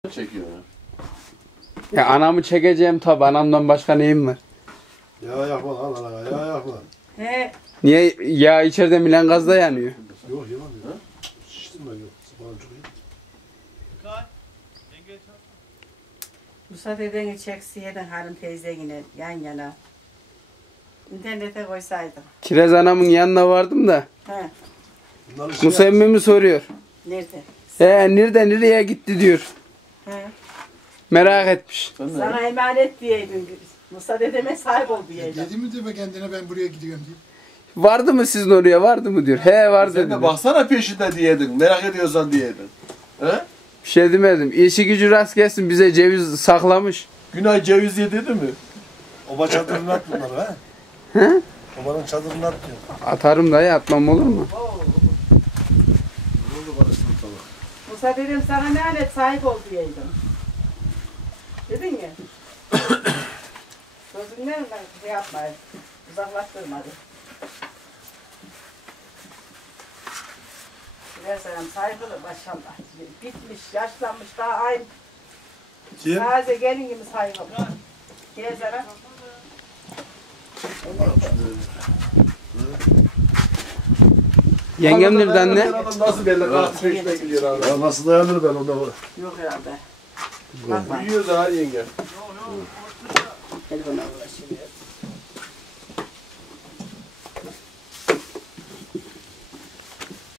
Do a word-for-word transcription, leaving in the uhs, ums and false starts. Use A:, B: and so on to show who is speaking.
A: çekiyor.
B: Ya anamı çekeceğim tabi, anamdan başka neyim var?
C: Ya yakma lan ana, ya yakma.
D: He.
B: Niye ya içeride milen gazda yanıyor?
C: Yok yemem ya. Şiştim ben yok. Sıfırım çok iyi.
D: Musa dedeni çeksiyedin Harun teyzengine yan yana. İnternete koysaydım.
B: Kiraz anamın yanına vardım da.
D: He.
C: Bunların şey
B: Musa emmimi soruyor.
D: Nerede?
B: He nerede nereye gitti diyor.
D: He.
B: Merak etmiş.
A: Sen
D: Sana
A: ne?
D: emanet diyeydin. Musa dedeme sahip ol diyeydin.
E: Dedi mi de kendine ben buraya gidiyorum diye.
B: Vardı mı sizin oraya, vardı mı diyor. He vardı
A: Sen de
B: dedi.
A: baksana peşinde diyedin. Merak ediyorsan diyedin. He?
B: Bir şey demedim. İşi gücü rast gelsin, bize ceviz saklamış.
A: Günay ceviz ye dedi mi?
C: Oba çadırını at bunları ha.
B: He?
C: Obanın çadırını at diyor.
B: Atarım dayı, atmam olur mu?
C: Ne oldu barıştın tabii.
D: Musa dedim sana emanet sahip ol diyeydin. Dedin ya. Sözünden ben şey yapmayın. Uzaklaştırmadı. Versem sahip olur maşallah. Bitmiş, yaşlanmış daha aynı.
C: Kim?
D: Taze gelin gibi sahip olur. Gel sana.
B: Yengem nerede anne?
A: Adam nasıl belli? Rahat peşine gidiyor abi.
C: Ya nasıl dayanır ben onda var.
D: Yok herhalde. Bakma.
A: Uyuyor da her yenge.
D: Telefona uğraşıyor.